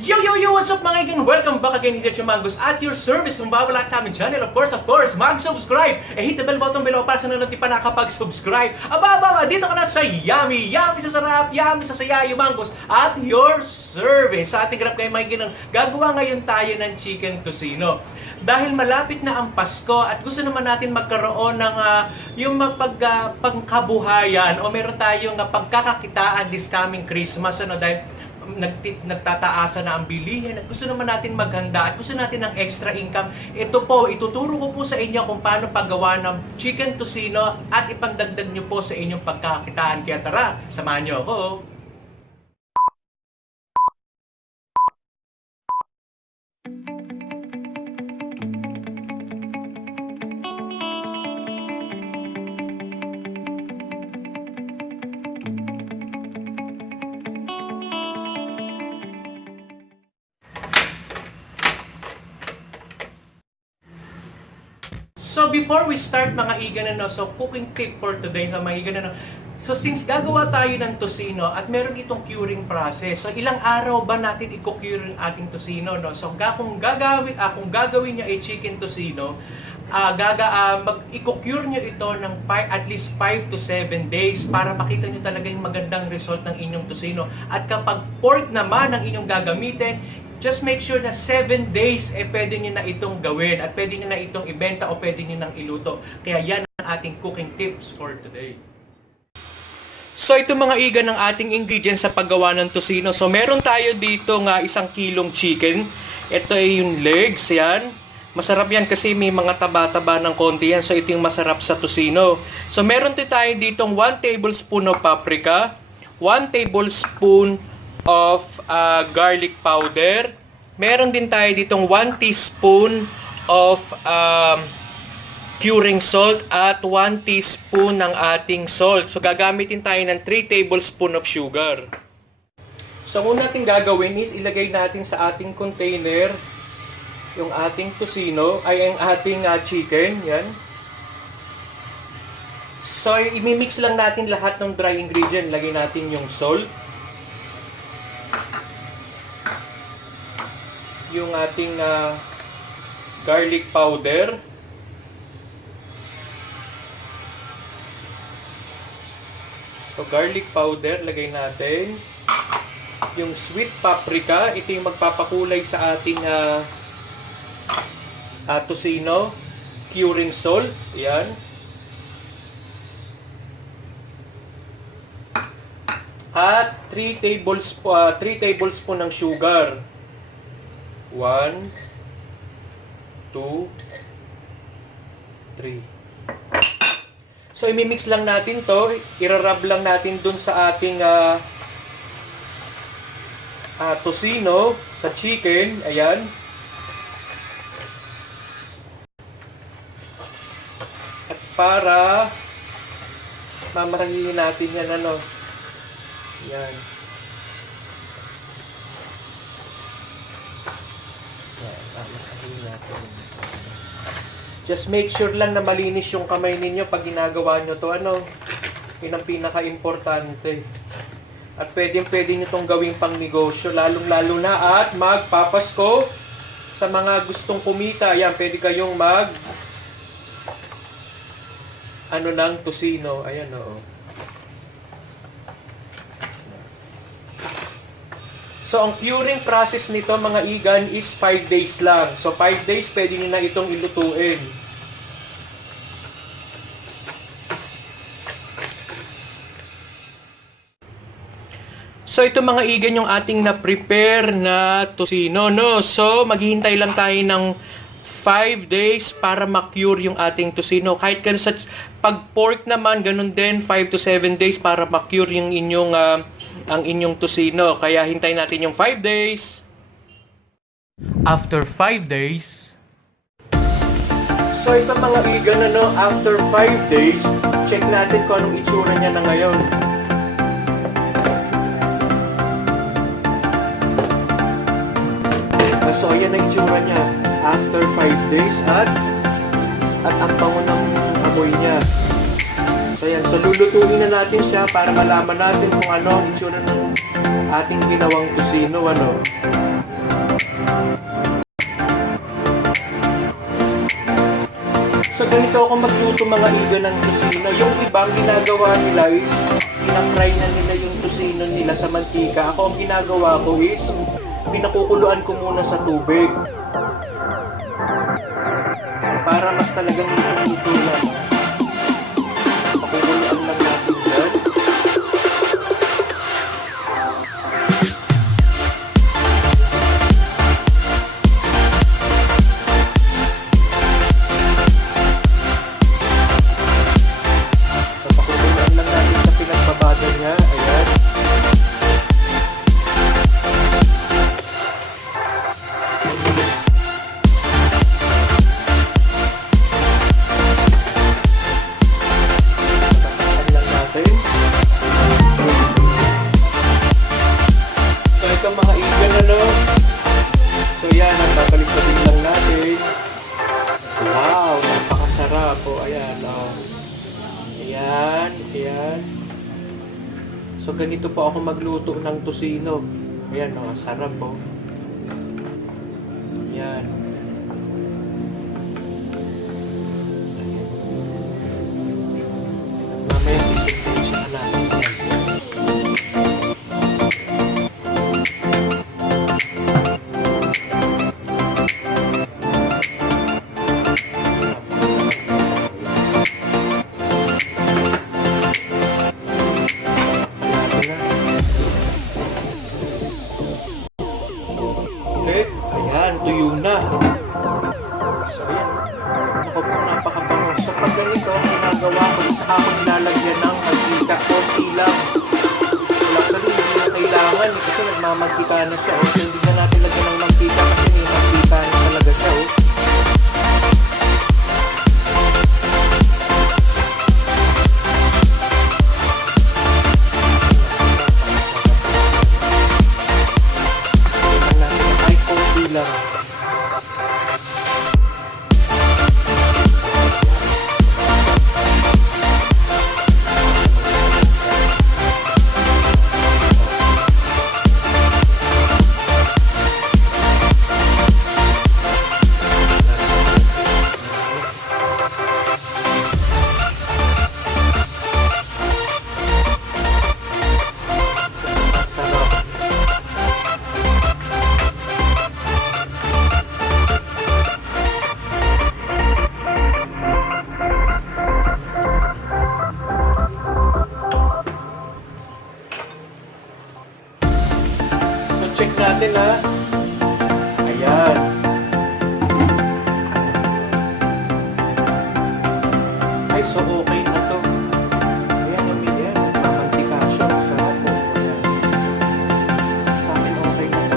Yo! What's up mga kaibigan? Welcome back again dito sa Mangos at your service. Kung bago lang sa aming channel, of course, mag-subscribe. Hit the bell button below para sa nanonotipan na kapag-subscribe. Aba, dito ka na sa Yummy sa sarap, Yummy sa saya, yung Mangos at your service. Sa ating grab kayo mga kaibigan, gagawa ngayon tayo ng Chicken Tocino. Dahil malapit na ang Pasko at gusto naman natin magkaroon ng yung pagkabuhayan o meron tayong pagkakakitaan this coming Christmas, dahil nagtataasa na ang bilihin at gusto naman natin maghanda at gusto natin ng extra income. Ito po, ituturo ko po sa inyo kung paano paggawa ng Chicken Tocino at ipandagdag nyo po sa inyong pagkakitaan. Kaya tara, samahan nyo ako. So before we start mga igan, so cooking tip for today sa mga igan, so since gagawa tayo ng tocino at meron itong curing process, so ilang araw ba natin i-cure yung ating tocino, no? So kung gagawin niya ay chicken tocino, i-cure nyo ito ng at least 5 to 7 days para makita nyo talaga yung magandang result ng inyong tocino. At kapag pork naman ang inyong gagamitin, just make sure na 7 days pwede nyo na itong gawin at pwede nyo na itong ibenta o pwede nyo nang iluto. Kaya yan ang ating cooking tips for today. So ito mga iga ng ating ingredients sa paggawa ng tocino. So meron tayo dito nga 1 kilong chicken. Ito ay yung legs, yan. Masarap yan kasi may mga taba-taba ng konti yan. So ito yung masarap sa tocino. So meron din tayo ditong 1 tablespoon of paprika, 1 tablespoon of garlic powder. Meron din tayo ditong 1 teaspoon of curing salt at 1 teaspoon ng ating salt. So gagamitin tayo ng 3 tablespoon of sugar. So una natin gagawin is ilagay natin sa ating container yung ating tocino, ay ang ating chicken, yan. So imimix lang natin lahat ng dry ingredient. Lagay natin yung salt, yung ating garlic powder, so garlic powder lagay natin, yung sweet paprika, ito yung magpapakulay sa ating tocino, curing salt, yan, at 3 tablespoon ng sugar. 1, 2, 3. So imimix lang natin to, irarab lang natin dun sa ating tocino, sa chicken, ayan. At para mamarahin natin yan, yan. Just make sure lang na malinis yung kamay ninyo pag ginagawa nyo to, yun ang pinaka-importante. At pwede nyo tong gawing pang negosyo, lalong-lalo na at magpapasko sa mga gustong kumita. Ayan, pwede kayong ng tocino. Ayan, So, ang curing process nito, mga igan, is 5 days lang. So, 5 days, pwede nyo na itong ilutuin. So, ito mga igan yung ating na-prepare na tocino, So, maghihintay lang tayo ng 5 days para ma-cure yung ating tocino. Kahit sa pag pork naman, ganun din, 5 to 7 days para ma-cure yung ang inyong tocino. Kaya hintayin natin yung 5 days. After 5 days, so ito mga igan, after 5 days, check natin kung anong itsura niya na ngayon. So ayan ang itsura niya after 5 days at ang bango ng amoy niya. So yan, so lulutuin na natin siya para malaman natin kung ano ang itsura ng ating ginawang tocino, So ganito ako magluto mga iga ng tusino. Yung ibang ginagawa nila is pinafry na nila yung tusino nila sa mantika. Ako ang ginagawa ko is pinakukuluan ko muna sa tubig. Para mas talagang luto lang. Pakukuluan lang natin dyan. So mga igan, ano? So yan, ang babalik-balik lang natin. Wow, napakasarap po. Ayan, oh. Ayan, ayan. So ganito po ako magluto ng tusino. Ayan, oh, sarap po. Ayan. Mamaya isin-isin natin. Ayan, tuyo na. So, ayan. Ako po, napakabango. So, pag ganito, ang ginagawa ko, isa ako nilalagyan ng mantika. Konti lang. Actually, hindi na kailangan. Kasi nagmamagtika na siya. So, hindi na natin lagyan ng mantika kasi may mantika na talaga siya. Lang. Check natin ha. Ayan. Ay, so okay na to. Ayan, ayan. Mamantika siya. Sarap po. Ayan. Sa akin okay na to.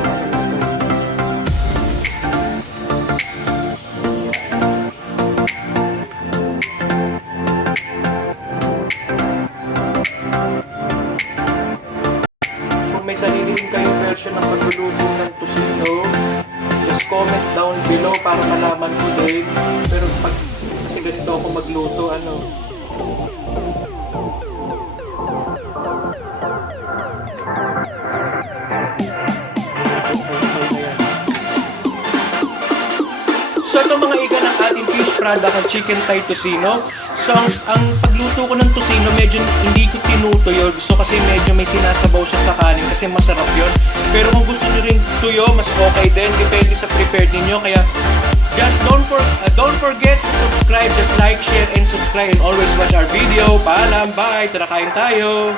Kung may sarili kayong version ng pagluluto ng tusino, just comment down below para malaman ko din. Pero pag kasi ganito ako magluto, ano, so ito mga iga ng ating fish product ang chicken tocino. So ang pagluto ko ng tusino medyo hindi ko tinutuyo. Gusto kasi medyo may sinasabaw siya sa kanin kasi masarap yun. Pero kung gusto nyo rin tuyo, mas okay din. Depende sa prepared ninyo. Kaya just don't forget to subscribe. Just like, share, and subscribe. And always watch our video. Paalam, bye! Tara kain tayo!